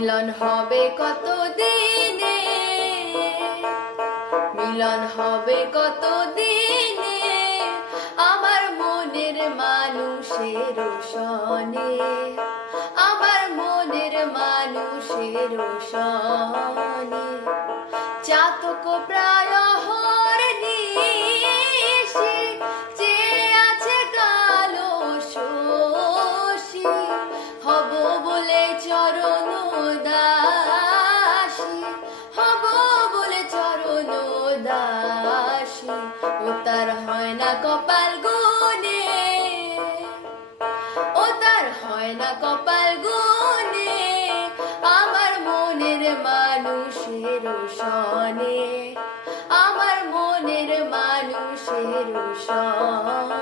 মিলন হবে কত দিনে, মিলন হবে কত দিনে আমার মনের মানুষের সনে, আমার মনের মানুষের সনে। চাতক প্রায় হর নিশি চেয়ে আছে কালো শশী, হব বলে চরণ দাসী, হব বলে চরণ দাসী। ও তার হয় না কপাল গুনে, ও তার হয় না কপাল গুনে আমার মনের মানুষের সনে, আমার মনের মানুষের সনে।